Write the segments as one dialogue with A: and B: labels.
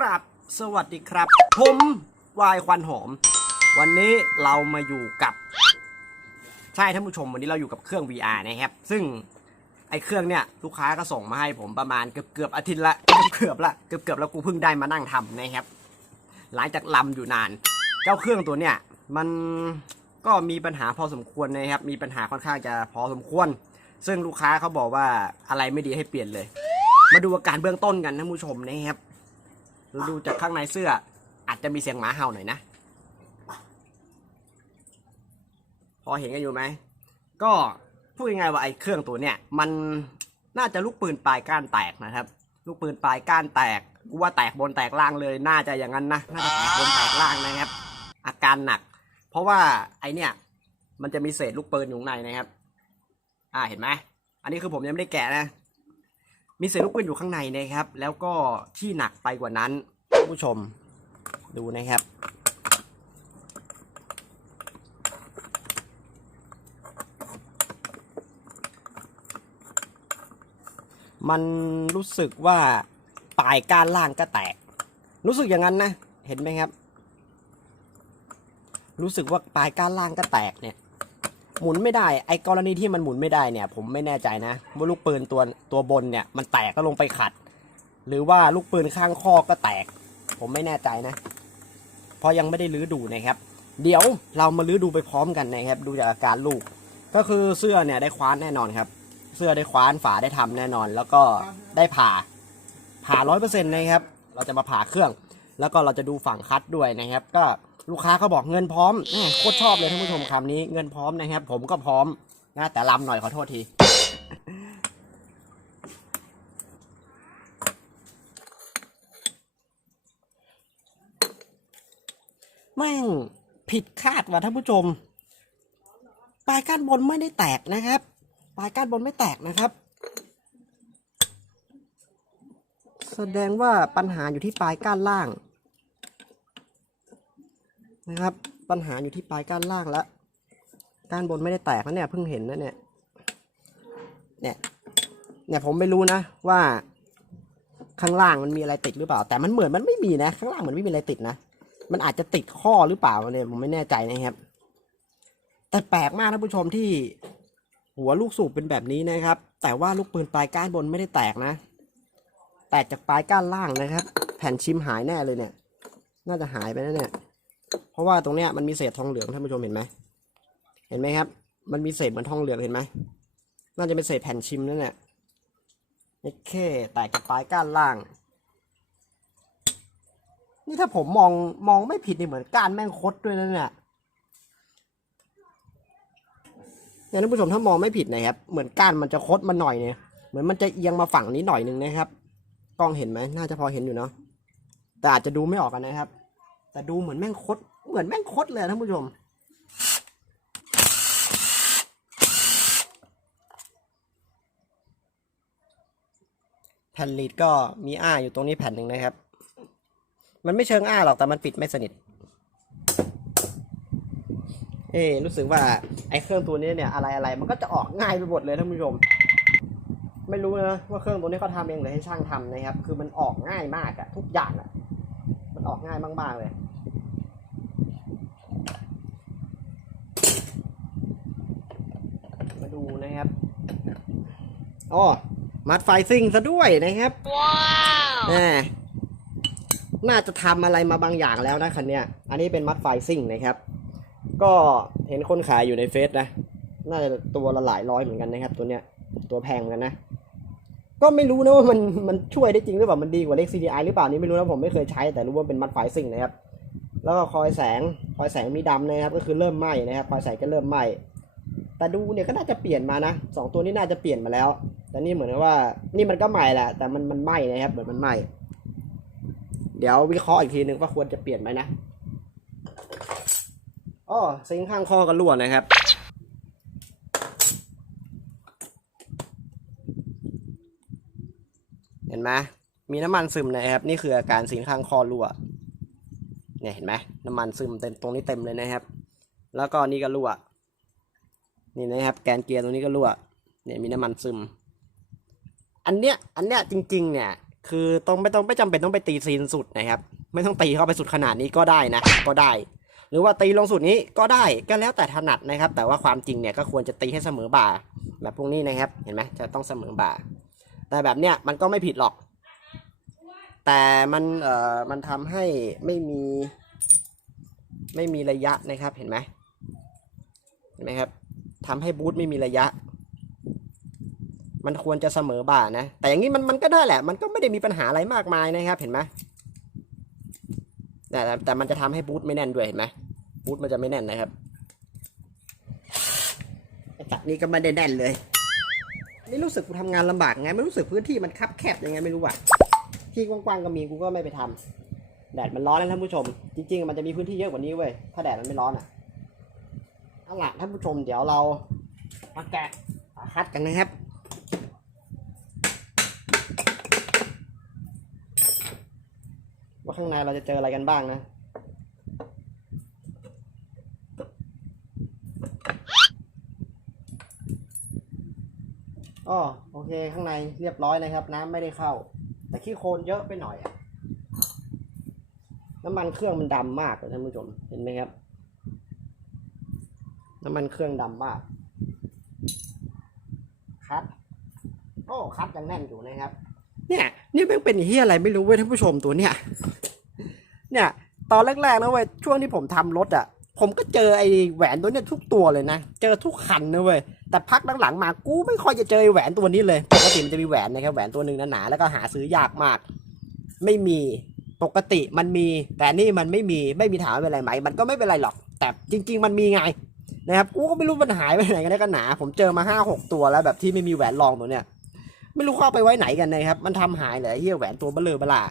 A: ราบสวัสดีครับ ผมวายควันหอม วันนี้เรามาอยู่กับ ใช่ท่านผู้ชมวันนี้เราอยู่กับเครื่อง VR นะครับ ซึ่งไอ้เครื่องเนี่ยลูกค้าก็ส่งมาให้ผมประมาณเกือบเกือบอาทิตย์ละเกือบละเกือบเกือบแล้วกูเพิ่งได้มานั่งทำนะครับ หลังจากลำอยู่นาน เจ้าเครื่องตัวเนี่ยมันก็มีปัญหาพอสมควรนะครับ มีปัญหาค่อนข้างจะพอสมควร ซึ่งลูกค้าเขาบอกว่าอะไรไม่ดีให้เปลี่ยนเลย มาดูอาการเบื้องต้นกันท่านผู้ชมนะครับ ดูจากข้างในเสื้อ อาจจะมีเสียงหมาเห่าหน่อยนะ พอเห็นกันอยู่ไหม ก็พูดยังไงว่าไอ้เครื่องตัวเนี่ยมันน่าจะลูกปืนปลายก้านแตกนะครับ ลูกปืนปลายก้านแตกกูว่าแตกบนแตกล่างเลย น่าจะอย่างนั้นนะน่าจะแตกบนแตกล่างนะครับ อาการหนัก เพราะว่าไอเนี่ย มันจะมีเศษลูกปืนอยู่ข้างในนะครับ อ่าเห็นไหมอันนี้คือผมยังไม่ได้แกะนะ มีเศษลูกปืนอยู่ข้างในนะครับ แล้วก็ที่หนักไปกว่านั้นท่านผู้ชมดูนะครับ มันรู้สึกว่าปลายก้านล่างก็แตก รู้สึกอย่างนั้นนะ เห็นไหมครับ รู้สึกว่าปลายก้านล่างก็แตกเนี่ย หมุนไม่ได้ ไอ้กรณีที่มันหมุนไม่ได้เนี่ย ผมไม่แน่ใจนะว่าลูกปืนตัวตัวบนเนี่ยมันแตกก็ลงไปขัด หรือว่าลูกปืนข้างข้อก็แตก ผมไม่แน่ใจนะเพราะยังไม่ได้ลื้อดูนะครับ เดี๋ยวเรามาลื้อดูไปพร้อมกันนะครับ ดูจากอาการลูก ก็คือเสื้อเนี่ยได้คว้านแน่นอนครับ เสื้อได้คว้านฝาได้ทำแน่นอน แล้วก็ได้ผ่าผ่าร้อยเปอร์เซ็นต์นะครับ เราจะมาผ่าเครื่อง แล้วก็เราจะดูฝั่งคัดด้วยนะครับ ก็ ลูกค้าเขาบอกเงินพร้อมโคตรชอบเลยท่านผู้ชมคำนี้เงินพร้อมนะครับ ผมก็พร้อมนะแต่ลำหน่อยขอโทษทีแม่งผิดคาดว่ะท่านผู้ชม ปลายก้านบนไม่ได้แตกนะครับ ปลายก้านบนไม่แตกนะครับ แสดงว่าปัญหาอยู่ที่ปลายก้านล่าง นะครับ ปัญหาอยู่ที่ปลายก้านล่างแล้วก้านบนไม่ได้แตกนะเนี่ยเพิ่งเห็นนะเนี่ยเนี่ยเนี่ยผมไม่รู้นะว่า ข้างล่างมันมีอะไรติดหรือเปล่า แต่มันเหมือนมันไม่มีนะ ข้างล่างเหมือนไม่มีอะไรติดนะมันอาจจะติดข้อหรือเปล่าเนี่ยผมไม่แน่ใจนะครับ แต่แปลกมากท่านผู้ชมที่หัวลูกสูบเป็นแบบนี้นะครับ แต่ว่าลูกปืนปลายก้านบนไม่ได้แตกนะ แตกจากปลายก้านล่างนะครับ แผ่นชิมหายแน่เลยเนี่ย น่าจะหายไปนะเนี่ย เพราะว่าตรงเนี้ยมันมีเศษทองเหลืองท่านผู้ชมเห็นไหมเห็นไหมครับ มันมีเศษเหมือนทองเหลืองเห็นไหมน่าจะเป็นเศษแผ่นชิมนั่นแหละโอเคแตกจากปลายก้านล่าง นี่ถ้าผมมองมองไม่ผิดนี่เหมือนก้านแม่งคดด้วยนะเนี่ยเนี่ยท่านผู้ชมถ้ามองไม่ผิดนะครับ เหมือนก้านมันจะคดมาหน่อยเนี่ย เหมือนมันจะเอียงมาฝั่งนี้หน่อยหนึ่งนะครับ กล้องเห็นไหมน่าจะพอเห็นอยู่เนาะแต่อาจจะดูไม่ออกกันนะครับ แต่ดูเหมือนแม่งคด เหมือนแม่งคดเลยท่านผู้ชม แผ่นลีดก็มีอ้าอยู่ตรงนี้แผ่นหนึ่งนะครับ มันไม่เชิงอ้าหรอกแต่มันปิดไม่สนิท เอ๊รู้สึกว่าไอ้เครื่องตัวนี้เนี่ยอะไรอะไรมันก็จะออกง่ายไปหมดเลยท่านผู้ชม ไม่รู้นะว่าเครื่องตัวนี้เขาทำเองหรือให้ช่างทำนะครับ คือมันออกง่ายมากอะทุกอย่างอะ ออกง่ายมากๆเลย มาดูนะครับอ๋อมัดไฟซิ่งซะด้วยนะครับ
B: ว้าว
A: แหมน่าจะทำอะไรมาบางอย่างแล้วนะคันเนี้ย อันนี้เป็นมัดไฟซิ่งนะครับ ก็เห็นคนขายอยู่ในเฟซนะ น่าจะตัวละหลายร้อยเหมือนกันนะครับ ตัวเนี้ย ตัวแพงเหมือนกันนะ ก็ไม่รู้นะว่ามันมันช่วยได้จริงหรือเปล่ามันดีกว่าเล็ก CDI หรือเปล่านี่ไม่รู้นะผมไม่เคยใช้ แต่รู้ว่าเป็นมัดไฟซิ่งนะครับ แล้วก็คอยแสงคอยแสงมีดำนะครับ ก็คือเริ่มไหม้นะครับคอยแสงก็เริ่มไหม้แต่ดูเนี่ยก็น่าจะเปลี่ยนมานะสองตัวนี้น่าจะเปลี่ยนมาแล้ว แต่นี่เหมือนว่า นี่มันก็ใหม่แหละ แต่มันมันไหม้นะครับ เหมือนมันไหม้เดี๋ยววิเคราะห์อีกทีนึงว่าควรจะเปลี่ยนไหมนะอ๋อซิงข้างคอก็รั่วนะครับ เห็ นไหมมีน้ำมันซึมนะครับ นี่คืออาการซิงค์ข้างคอรั่วเนี่ยเห็นไหมน้ำมันซึมเต็มตรงนี้เต็มเลยนะครับ แล้วก็นี่ก็รั่วนี่นะครับ แกนเกียร์ตรงนี้ก็รั่วเนี่ยมีน้ำมันซึม อันเนี้ยอันเนี้ยจริง ๆ เนี่ย คือต้องไม่ต้องไม่จำเป็นต้องไปตีซีนสุดนะครับ ไม่ต้องตีเข้าไปสุดขนาดนี้ก็ได้นะก็ได้ หรือว่าตีลงสุดนี้ก็ได้ก็แล้วแต่ถนัดนะครับ แต่ว่าความจริงเนี่ยก็ควรจะตีให้เสมอบ่าแบบพวกนี้นะครับ เห็นไหมจะต้องเสมอบ่า แต่แบบเนี้ยมันก็ไม่ผิดหรอก แต่มันเอ่อมันทำให้ไม่มี ไม่มีระยะนะครับเห็นไหมเห็นไหมครับทำให้บูทไม่มีระยะ มันควรจะเสมอบ่านะ แต่อย่างนี้มันมันก็ได้แหละ มันก็ไม่ได้มีปัญหาอะไรมากมายนะครับ เห็นไหมแต่แต่มันจะทำให้บูทไม่แน่นด้วยเห็นไหมบูทมันจะไม่แน่นนะครับตัดนี้ก็ไม่ได้แน่นเลย ไม่รู้สึกกูทำงานลำบากไงไม่รู้สึกพื้นที่มันคับแคบยังไงไม่รู้อะที่กว้างๆก็มีกูก็ไม่ไปทำแดดมันร้อนนะท่านผู้ชม จริงๆ มันจะมีพื้นที่เยอะกว่านี้เว้ยถ้าแดดมันไม่ร้อนอะเอาล่ะท่านผู้ชมเดี๋ยวเรามาแกะคัดกันนะครับว่าข้างในเราจะเจออะไรกันบ้างนะ อ๋อโอเคข้างในเรียบร้อยนะครับ น้ำไม่ได้เข้า แต่ขี้โคลนเยอะไปหน่อยอะน้ำมันเครื่องมันดำมากเลยท่านผู้ชมเห็นไหมครับ น้ำมันเครื่องดำมาก คัดโอ้คัดยังแน่นอยู่นะครับ เนี่ยนี่ม่งเป็นเฮียอะไรไม่รู้เว้ยท่านผู้ชมตัวเนี้ยเนี่ย ตอนแรกๆนะเว้ยช่วงที่ผมทำรถอะ ผมก็เจอไอ้แหวนตัวเนี้ยทุกตัวเลยนะ เจอทุกคันนะเว้ย แต่พักหลังๆมา กูไม่ค่อยจะเจอไอ้แหวนตัวนี้เลย ปกติมันจะมีแหวนนะครับ แหวนตัวหนึ่งหนาๆแล้วก็หาซื้อยากมาก ไม่มี ปกติมันมี แต่นี่มันไม่มี ไม่มีถามว่าเป็นไรไหม มันก็ไม่เป็นไรหรอก แต่จริง ๆ มันมีไงนะครับ กูก็ไม่รู้มันหายไปไหนกันแน่กันหนา ผมเจอมาห้าหกตัวแล้วแบบที่ไม่มีแหวนรองตัวเนี้ย ไม่รู้เข้าไปไว้ไหนกันนะครับ มันทำหายเลยเฮียแหวนตัวเบลอเบลา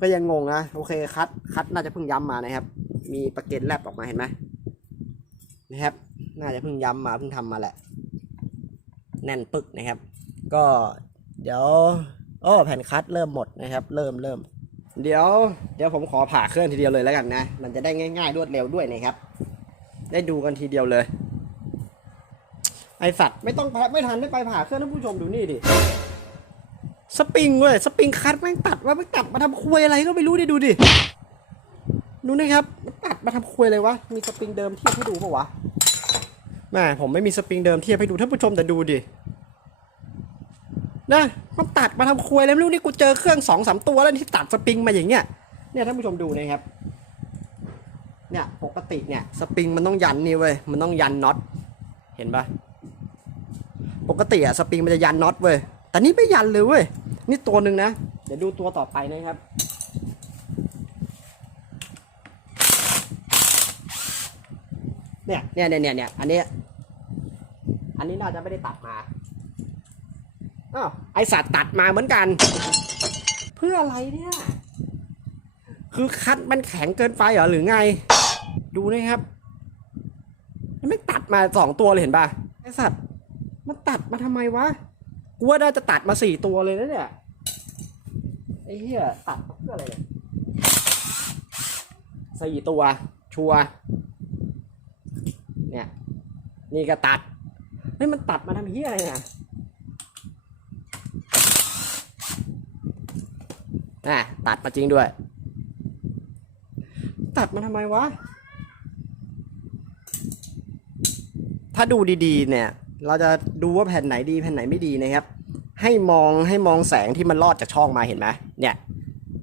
A: ก็ยังงงนะ โอเคคัดคัดน่าจะเพิ่งย้ำมานะครับ มีประเก็นแลบออกมาเห็นไหมนะครับ น่าจะเพิ่งย้ำมาเพิ่งทำมาแหละ แน่นปึกนะครับ ก็เดี๋ยวโอ้แผ่นคัดเริ่มหมดนะครับ เริ่มเริ่มเดี๋ยวเดี๋ยวผมขอผ่าเครื่องทีเดียวเลยแล้วกันนะ มันจะได้ง่ายๆรวดเร็วด้วยนะครับ ได้ดูกันทีเดียวเลย ไอสัตว์ไม่ต้องแพ้ไม่ทันได้ไปผ่าเครื่องท่านผู้ชมดูนี่ดิสปริงเว้ยสปริงคัดแม่งตัดว่าไม่ตัดมาทำควยอะไรก็ไม่รู้ดิดูดิดูนะครับ มาทำควยอะไรวะ มีสปริงเดิมเทียบให้ดูปะวะแม่ผมไม่มีสปริงเดิมเทียบให้ดูท่านผู้ชมแต่ดูดิ นะมันตัดมาทำควยอะไรไม่รู้นี่กูเจอเครื่องสองสามตัวแล้วที่ตัดสปริงมาอย่างเงี้ย เนี่ยท่านผู้ชมดูนะครับ เนี่ยปกติเนี่ยสปริงมันต้องยันนี่เว้ย มันต้องยันน็อต เห็นปะปกติอะสปริงมันจะยันน็อตเว้ย แต่นี่ไม่ยันเลยเว้ย นี่ตัวหนึ่งนะ เดี๋ยวดูตัวต่อไปนะครับ เนี่ยเนี่ยเนี่ยเนี่ยเนี่ยอันนี้ อันนี้น่าจะไม่ได้ตัดมาอ้าวไอสัตว์ตัดมาเหมือนกัน เพื่ออะไรเนี่ย คือคัดมันแข็งเกินไปเหรอหรือไง ดูนะครับ มันไม่ตัดมาสองตัวเลยเห็นป่ะไอสัตว์มันตัดมาทำไมวะกูว่าน่าจะตัดมาสี่ตัวเลยนะเนี่ยไอ้เหี้ยตัดเพื่ออะไรเนี่ยสี่ตัว ชัว เนี่ย นี่ก็ตัดเฮ้ยมันตัดมาทำเหี้ยอะไรเนี่ยน่ะตัดมาจริงด้วย ตัดมาทำไมวะ ถ้าดูดีๆ เนี่ย เราจะดูว่าแผ่นไหนดีแผ่นไหนไม่ดีนะครับ ให้มองให้มองแสงที่มันลอดจากช่องมาเห็นไหมเนี่ย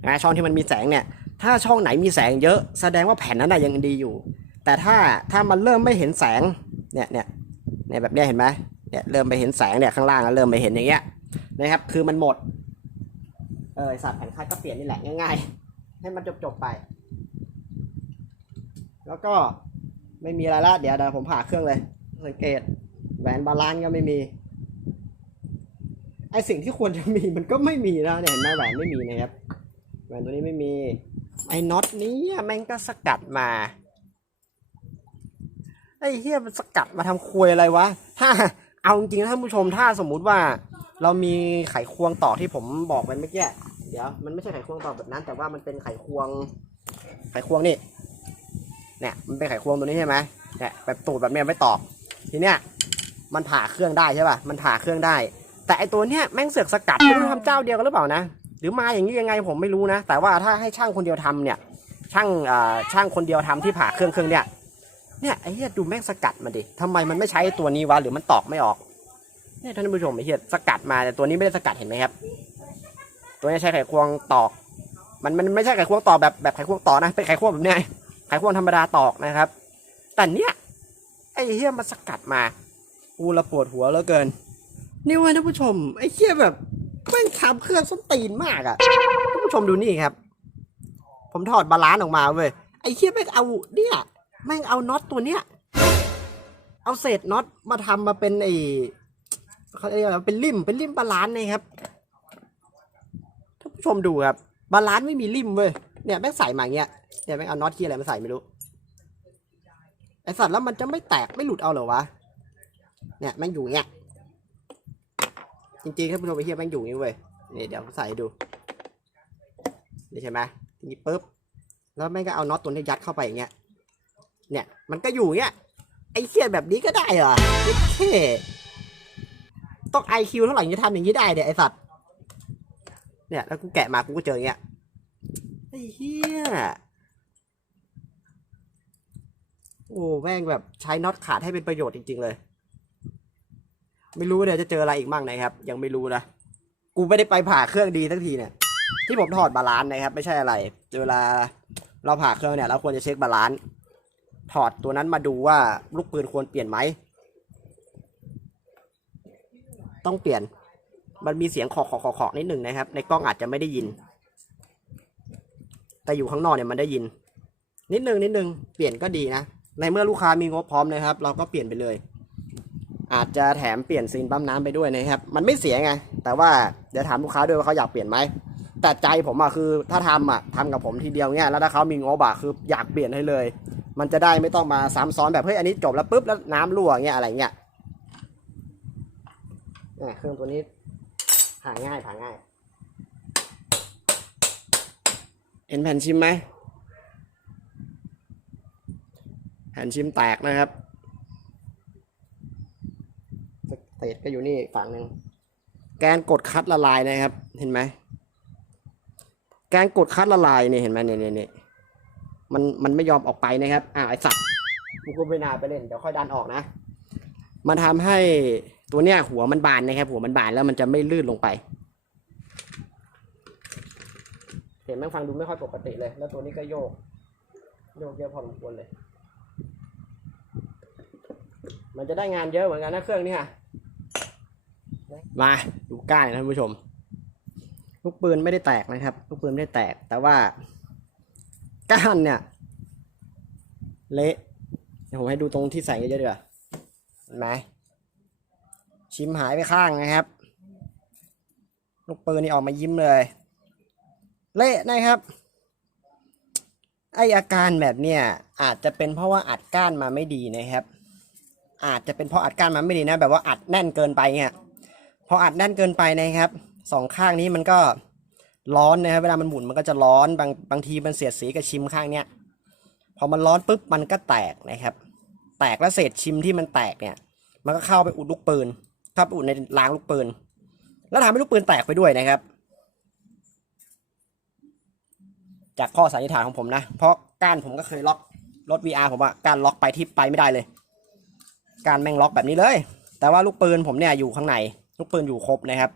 A: นะช่องที่มันมีแสงเนี่ย ถ้าช่องไหนมีแสงเยอะแสดงว่าแผ่นนั้นน่ะยังดีอยู่ แต่ถ้าถ้ามันเริ่มไม่เห็นแสงเนี่ยเนี่ยเนี่ยแบบเนี้ยเห็นไหมเนี่ยเริ่มไปเห็นแสงเนี่ยข้างล่างแล้วเริ่มไปเห็นอย่างเงี้ยนะครับ คือมันหมดเออสัตว์แผ่นคัดก็เปลี่ยนนี่แหละง่ายๆ ให้มันจบๆไป แล้วก็ไม่มีอะไรละเดี๋ยวเดี๋ยวผมผ่าเครื่องเลย สังเกตแหวนบาลานซ์ก็ไม่มีไอสิ่งที่ควรจะมีมันก็ไม่มีนะเนี่ยเห็นไหมแหวนไม่มีนะครับแหวนตัวนี้ไม่มีไอ้น็อตนี้แม่งก็สกัดมา ไอ้เฮียมันสกัดมาทำควยอะไรวะ ถ้าเอาจริงๆนะท่านผู้ชมถ้าสมมุติว่า เรามีไขควงต่อที่ผมบอกไปเมื่อกี้เดี๋ยวมันไม่ใช่ไขควงต่อแบบนั้น แต่ว่ามันเป็นไขควง ไขควงนี่เนี่ยมันเป็นไขควงตัวนี้ใช่ไหมเนี่ยแบบตูดแบบเนี้ยไม่ตอกทีเนี้ยมันผ่าเครื่องได้ใช่ป่ะมันผ่าเครื่องได้ แต่ไอตัวเนี้ยแม่งเสือกสกัดไม่รู้ทำเจ้าเดียวกันหรือเปล่านะหรือมาอย่างนี้ยังไงผมไม่รู้นะ แต่ว่าถ้าให้ช่างคนเดียวทำเนี่ย ช่างอ่าช่างคนเดียวทำที่ผ่าเครื่องเครื่องเนี่ย เนี่ยไอ้เหี้ยดูแม่งสกัดมันดิทำไมมันไม่ใช้ตัวนี้วะหรือมันตอกไม่ออกเนี่ยท่านผู้ชมไอ้เหี้ยสกัดมาแต่ตัวนี้ไม่ได้สกัดเห็นไหมครับ ตัวนี้ใช้ไขควงตอก มันมันไม่ใช่ไขควงตอกแบบแบบไขควงตอกนะเป็นไขควงแบบเนี้ยไขควงธรรมดาตอกนะครับ แต่เนี้ยไอ้เหี้ยมันสกัดมาอูละปวดหัวเหลือเกินนี่ว้ยท่านผู้ชมไอ้เหี้ยแบบแม่งทำเครื่องส้นตีนมากอะท่านผู้ชมดูนี่ครับ ผมถอดบาลานซ์ออกมาเว้ยไอ้เหี้ยแม่งเอาเนี่ย แม่งเอาน็อตตัวเนี้ย เอาเศษน็อตมาทำมาเป็นไอ้เขาเรียกว่าเป็นริมเป็นริมบาลานซ์นะครับท่านผู้ชมดูครับ บาลานซ์ไม่มีริมเว้ยเนี่ยแม่งใส่มาอย่างเงี้ยเนี่ยแม่งเอาน็อตที่อะไรมาใส่ไม่รู้ไอสัตว์แล้วมันจะไม่แตกไม่หลุดเอาเหรอวะเนี่ยแม่งอยู่เงี้ยจริงๆท่านผู้ชมไอ้เหี้ยแม่งอยู่อย่างงี้เว้ยนี่เดี๋ยวใส่ดูนี่ใช่ไหมทีนี้ปุ๊บแล้วแม่งก็เอาน็อตตัวนี้ยัดเข้าไปอย่างเงี้ย เนี่ย มันก็อยู่เงี้ย ไอ้เหี้ยแบบนี้ก็ได้เหรอเท่ต้องไอคิวเท่าไหร่จะทำอย่างนี้ได้เนี่ยไอสัตว์ เนี่ย แล้วกูแกะมากูก็เจออย่างเงี้ย ไอ้เหี้ยโอ้แม่งแบบใช้น็อตขาดให้เป็นประโยชน์จริง ๆ เลย ไม่รู้เดี๋ยวจะเจออะไรอีกบ้างนะครับ ยังไม่รู้นะ กูไม่ได้ไปผ่าเครื่องดีทั้งทีเนี่ยที่ผมถอดบาลานซ์นะครับ ไม่ใช่อะไร เวลาเราผ่าเครื่องเนี่ยเราควรจะเช็คบาลานซ์ ถอดตัวนั้นมาดูว่าลูกปืนควรเปลี่ยนไหม ต้องเปลี่ยน มันมีเสียงขอขอขอขอนิดหนึ่งนะครับ ในกล้องอาจจะไม่ได้ยิน แต่อยู่ข้างนอกเนี่ยมันได้ยิน นิดนึงนิดนึงเปลี่ยนก็ดีนะ ในเมื่อลูกค้ามีงบพร้อมนะครับ เราก็เปลี่ยนไปเลย อาจจะแถมเปลี่ยนซีนปั๊มน้ำไปด้วยนะครับ มันไม่เสียไง แต่ว่าเดี๋ยวถามลูกค้าด้วยว่าเขาอยากเปลี่ยนไหมแต่ใจผมอะคือถ้าทำอะทำกับผมทีเดียวเนี่ยแล้วถ้าเขามีงบอะคืออยากเปลี่ยนให้เลย มันจะได้ไม่ต้องมาซ้ำซ้อนแบบเฮ้ยอันนี้จบแล้วปุ๊บแล้วน้ำรั่วเงี้ยอะไรเงี้ยเนี่ยเครื่องตัวนี้ผ่าง่ายผ่าง่ายเห็นแผ่นชิมไหมแผ่นชิมแตกนะครับเศษก็อยู่นี่ฝั่งหนึ่งแกนกดคัดละลายนะครับ เห็นไหมแกนกดคัดละลายเนี่ยเห็นไหมนี่ยเนี่ยเนี่ย มันมันไม่ยอมออกไปนะครับ อ่าไอสัตว์กูก็ไม่น่าไปเล่นเดี๋ยวค่อยดันออกนะมันทำให้ตัวเนี้ยหัวมันบานนะครับ หัวมันบานแล้วมันจะไม่ลื่นลงไป เห็นแม่งฟังดูไม่ค่อยปกติเลย แล้วตัวนี้ก็โยก โยกเยอะพอสมควรเลย มันจะได้งานเยอะเหมือนกันนะเครื่องนี้ค่ะมาดูก้านนะท่านผู้ชม ลูกปืนไม่ได้แตกนะครับ ลูกปืนไม่ได้แตกแต่ว่า ก้านเนี่ย เละเดี๋ยวผมให้ดูตรงที่ใส่เยอะๆดีกว่าเห็นไหมชิมหายไปข้างนะครับ ลูกปืนนี่ออกมายิ้มเลย เละนะครับ ไออาการแบบเนี้ยอาจจะเป็นเพราะว่าอัดก้านมาไม่ดีนะครับ อาจจะเป็นเพราะอัดก้านมาไม่ดีนะ แบบว่าอัดแน่นเกินไปเนี่ยพออัดแน่นเกินไปนะครับสองข้างนี้มันก็ ร้อนนะครับเวลามันหมุนมันก็จะร้อนบางบางทีมันเสียดสีกับชิมข้างเนี้ยพอมันร้อนปุ๊บมันก็แตกนะครับ แตกแล้วเศษชิมที่มันแตกเนี่ย มันก็เข้าไปอุดลูกปืนเข้าไปอุดในรางลูกปืน แล้วทำให้ลูกปืนแตกไปด้วยนะครับ จากข้อสันนิษฐานของผมนะ เพราะก้านผมก็เคยล็อกรถ VR ผมอะก้านล็อกไปที่ไปไม่ได้เลย การแม่งล็อกแบบนี้เลย แต่ว่าลูกปืนผมเนี่ยอยู่ข้างในลูกปืนอยู่ครบนะครับ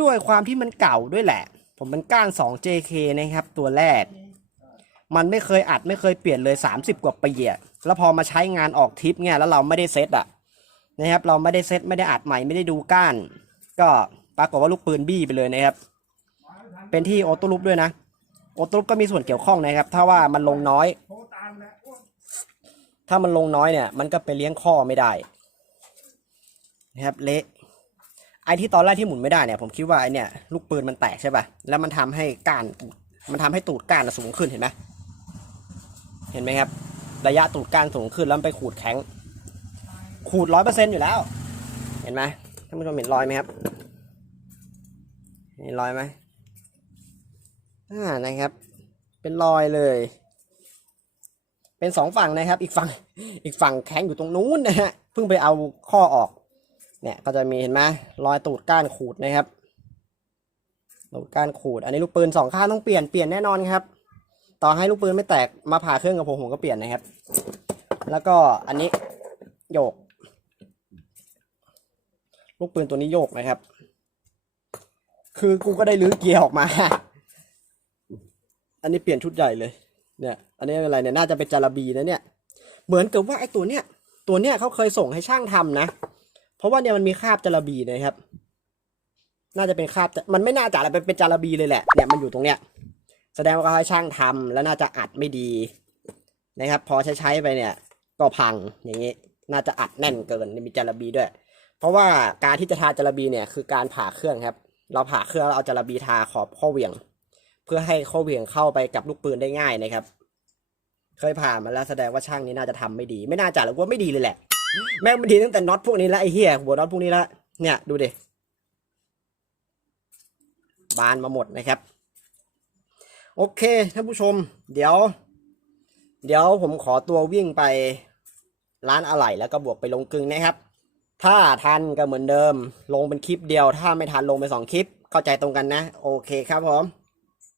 A: ด้วยความที่มันเก่าด้วยแหละ ผมเป็นก้าน 2JK นะครับ ตัวแรก มันไม่เคยอัดไม่เคยเปลี่ยนเลย 30 กว่าปีอะแล้วพอมาใช้งานออกทริปเนี่ยแล้วเราไม่ได้เซตอะนะครับ เราไม่ได้เซตไม่ได้อัดใหม่ไม่ได้ดูก้าน ก็ปรากฏว่าลูกปืนบี้ไปเลยนะครับ เป็นที่ออโต้ลูปด้วยนะออโต้ลูปก็มีส่วนเกี่ยวข้องนะครับ ถ้าว่ามันลงน้อย ถ้ามันลงน้อยเนี่ย มันก็ไปเลี้ยงข้อไม่ได้นะครับเละ ไอที่ตอนแรกที่หมุนไม่ได้เนี่ยผมคิดว่าไอเนี่ยลูกปืนมันแตกใช่ป่ะแล้วมันทำให้ก้านมันทำให้ตูดก้านสูงขึ้นเห็นไหมเห็นไหมครับ ระยะตูดก้านสูงขึ้นแล้วมันไปขูดแข็ง ขูดร้อยเปอร์เซ็นอยู่แล้ว เห็นไหมท่านผู้ชมเห็นรอยไหมครับเห็นรอยไหมอ่านะครับ เป็นรอยเลย เป็นสองฝั่งนะครับ อีกฝั่งอีกฝั่งแข็งอยู่ตรงนู้นนะฮะเพิ่งไปเอาข้อออก เนี่ยก็จะมีเห็นไหมรอยตูดก้านขูดนะครับระบบการขูด อันนี้ลูกปืนสองข้างต้องเปลี่ยนเปลี่ยนแน่นอนครับ ต่อให้ลูกปืนไม่แตกมาผ่าเครื่องกับผมผมก็เปลี่ยนนะครับ แล้วก็อันนี้โยก ลูกปืนตัวนี้โยกนะครับ คือกูก็ได้ลื้อเกียร์ออกมา อันนี้เปลี่ยนชุดใหญ่เลย เนี่ย อันนี้อะไรเนี่ยน่าจะเป็นจาระบีนะเนี่ย เหมือนกับว่าไอ้ตัวเนี้ยตัวเนี้ยเขาเคยส่งให้ช่างทำนะ เพราะว่าเนี่ยมันมีคราบจาระบีนะครับ น่าจะเป็นคราบมันไม่น่าจะอะไรเป็นเป็นจาระบีเลยแหละเนี่ยมันอยู่ตรงเนี้ย แสดงว่าเขาให้ช่างทำแล้วน่าจะอัดไม่ดีนะครับ พอใช้ใช้ไปเนี่ย ก็พังอย่างนี้ น่าจะอัดแน่นเกินมีจาระบีด้วย เพราะว่าการที่จะทาจาระบีเนี่ยคือการผ่าเครื่องครับ เราผ่าเครื่องแล้วเอาจาระบีทาขอบข้อเหวี่ยง เพื่อให้ข้อเหวี่ยงเข้าไปกับลูกปืนได้ง่ายนะครับ เคยผ่านมาแล้วแสดงว่าช่างนี้น่าจะทำไม่ดี ไม่น่าจะหรือว่าไม่ดีเลยแหละ แม่งไม่ดีตั้งแต่น็อตพวกนี้แล้วไอ้เหี้ยหัวน็อตพวกนี้แล้วเนี่ยดูดิบานมาหมดนะครับ โอเคท่านผู้ชม เดี๋ยว เดี๋ยวผมขอตัววิ่งไปร้านอะไหล่แล้วก็บวกไปลงกลึงนะครับ ถ้าทันก็เหมือนเดิม ลงเป็นคลิปเดียว ถ้าไม่ทันลงเป็นสองคลิป เข้าใจตรงกันนะ โอเคครับผม